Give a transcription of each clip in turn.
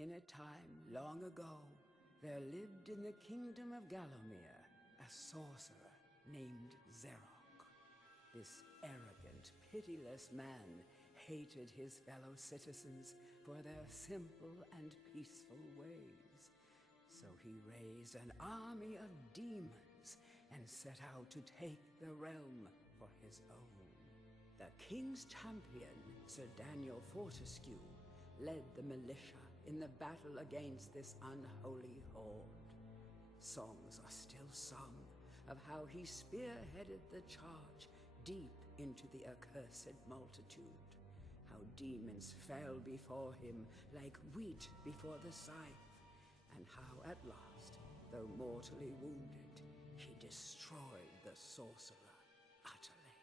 In a time long ago, there lived in the kingdom of Gallowmere a sorcerer named Zerok. This arrogant, pitiless man hated his fellow citizens for their simple and peaceful ways. So he raised an army of demons and set out to take the realm for his own. The king's champion, Sir Daniel Fortescue, led the militia in the battle against this unholy horde. Songs are still sung of how he spearheaded the charge deep into the accursed multitude, how demons fell before him like wheat before the scythe, and how at last, though mortally wounded, he destroyed the sorcerer utterly.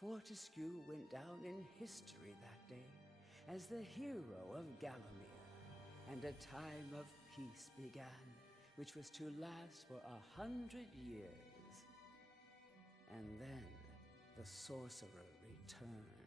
Fortescue went down in history that day as the hero of Gallowmere, and a time of peace began, which was to last for 100 years. And then the sorcerer returned.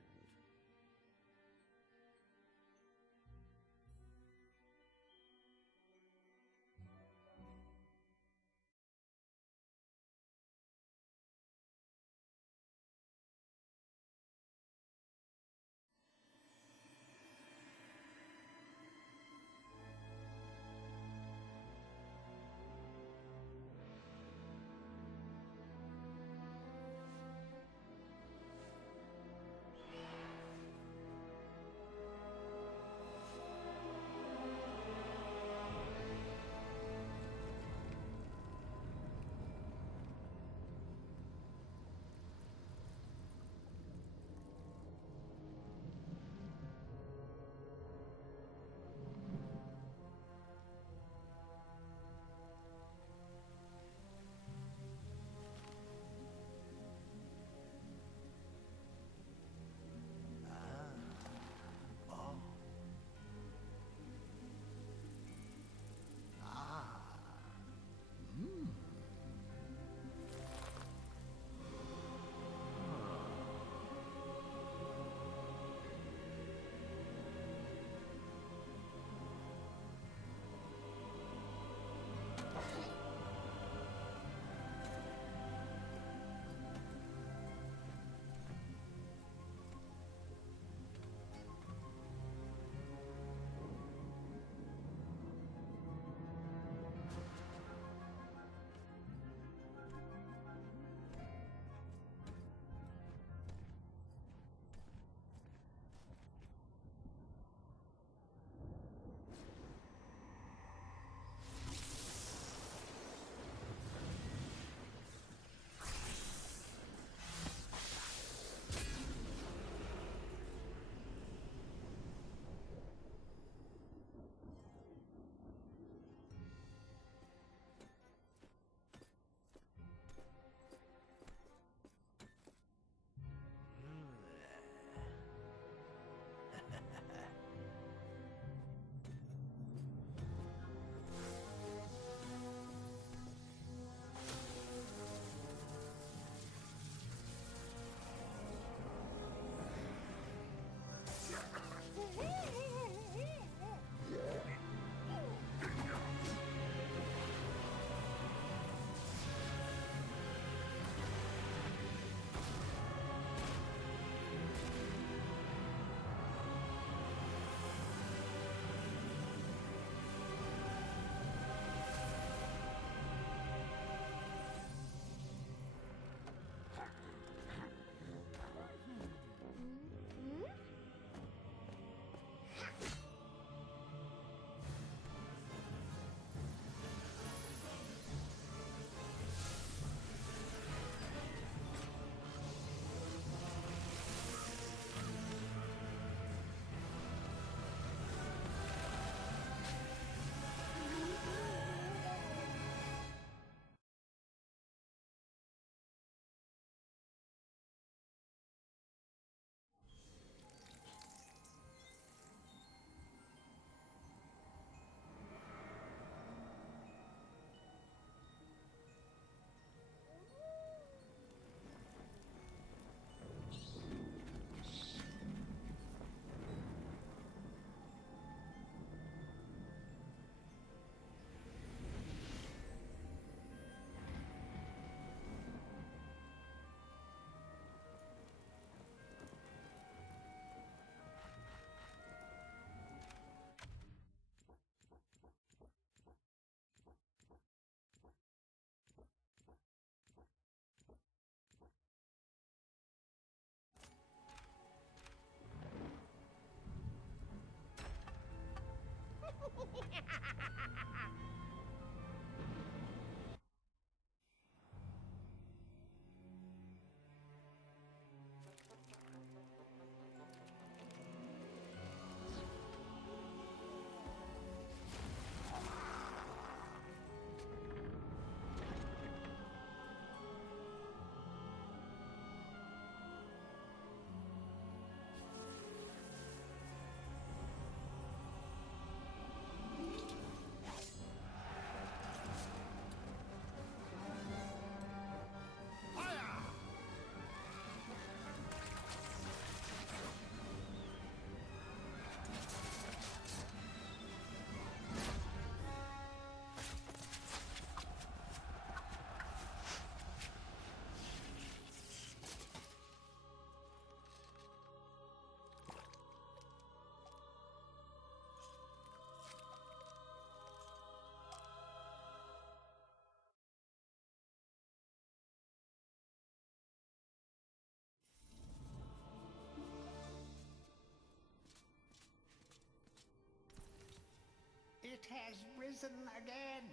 It has risen again.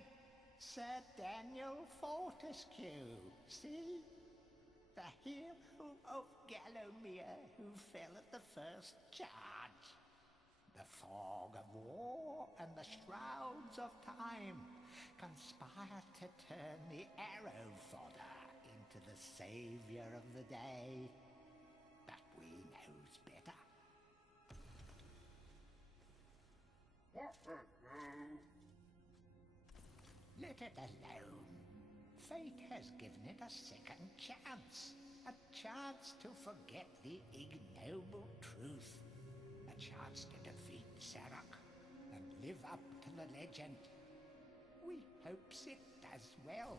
Sir Daniel Fortescue, see? The hero of Gallowmere who fell at the first charge. The fog of war and the shrouds of time conspire to turn the arrow fodder into the savior of the day. But we knows better. Let it alone. Fate has given it a second chance. A chance to forget the ignoble truth. A chance to defeat Zarok and live up to the legend. We hopes it does well.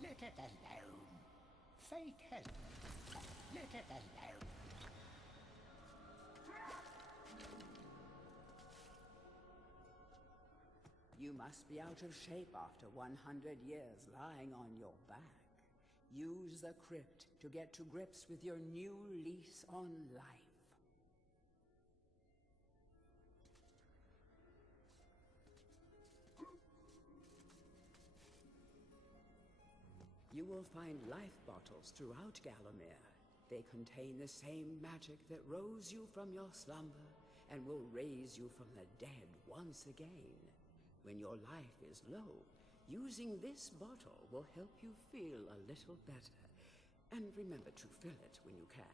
Let it alone. Fate has... Let it alone. You must be out of shape after 100 years lying on your back. Use the Crypt to get to grips with your new lease on life. You will find life bottles throughout Gallowmere. They contain the same magic that rose you from your slumber and will raise you from the dead once again. When your life is low, using this bottle will help you feel a little better. And remember to fill it when you can.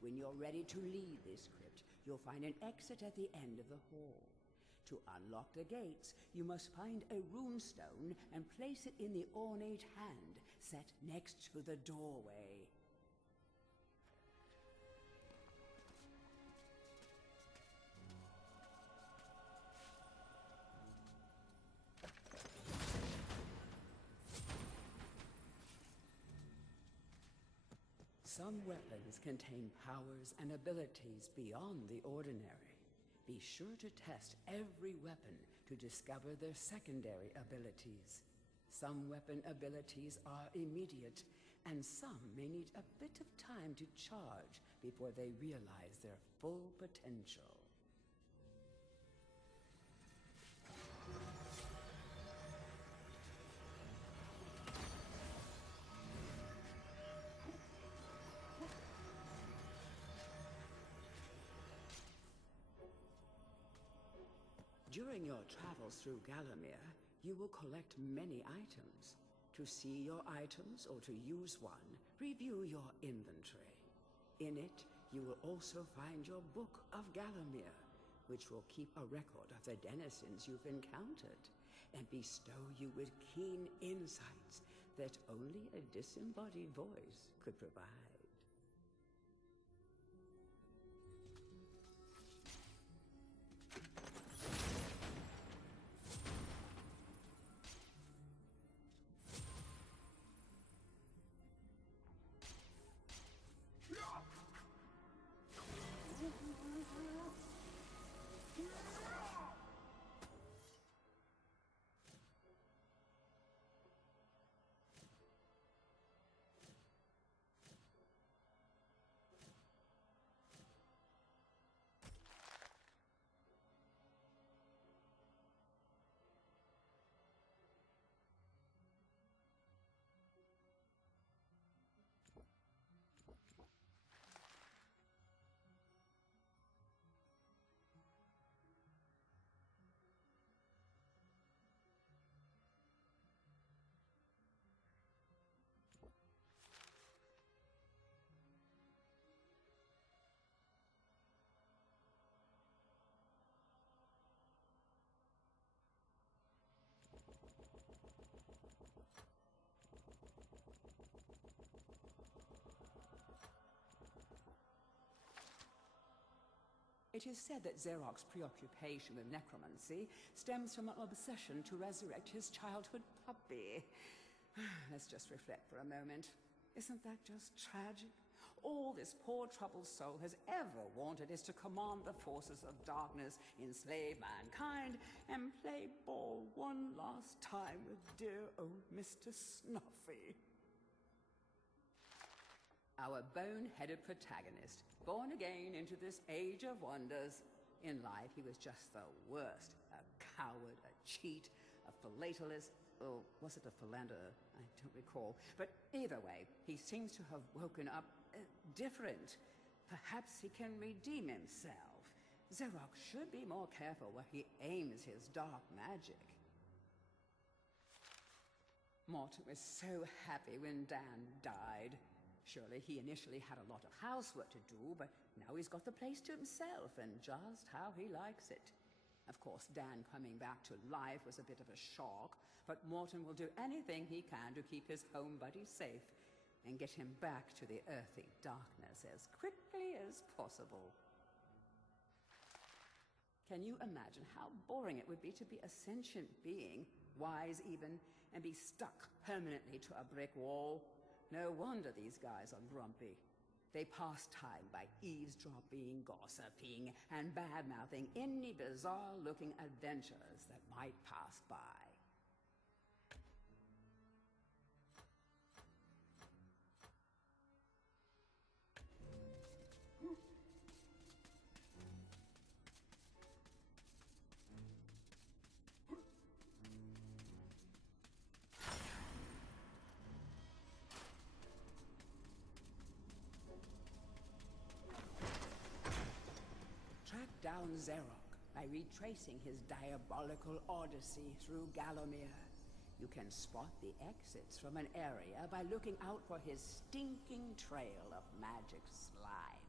When you're ready to leave this crypt, you'll find an exit at the end of the hall. To unlock the gates, you must find a runestone and place it in the ornate hand set next to the doorway. Some weapons contain powers and abilities beyond the ordinary. Be sure to test every weapon to discover their secondary abilities. Some weapon abilities are immediate, and some may need a bit of time to charge before they realize their full potential. During your travels through Gallowmere, you will collect many items. To see your items or to use one, review your inventory. In it, you will also find your Book of Gallowmere, which will keep a record of the denizens you've encountered and bestow you with keen insights that only a disembodied voice could provide. It is said that Xeroc's preoccupation with necromancy stems from an obsession to resurrect his childhood puppy. Let's just reflect for a moment. Isn't that just tragic? All this poor troubled soul has ever wanted is to command the forces of darkness, enslave mankind, and play ball one last time with dear old Mr. Snuffy. Our bone-headed protagonist, born again into this age of wonders. In life, he was just the worst. A coward, a cheat, a philatelist, or was it a philanderer? I don't recall. But either way, he seems to have woken up different. Perhaps he can redeem himself. Xerox should be more careful where he aims his dark magic. Morton was so happy when Dan died. Surely he initially had a lot of housework to do, but now he's got the place to himself and just how he likes it. Of course, Dan coming back to life was a bit of a shock, but Morton will do anything he can to keep his home buddy safe and get him back to the earthy darkness as quickly as possible. Can you imagine how boring it would be to be a sentient being, wise even, and be stuck permanently to a brick wall? No wonder these guys are grumpy. They pass time by eavesdropping, gossiping, and bad-mouthing any bizarre-looking adventurers that might pass by. Track down Xeroc by retracing his diabolical odyssey through Gallowmere. You can spot the exits from an area by looking out for his stinking trail of magic slime.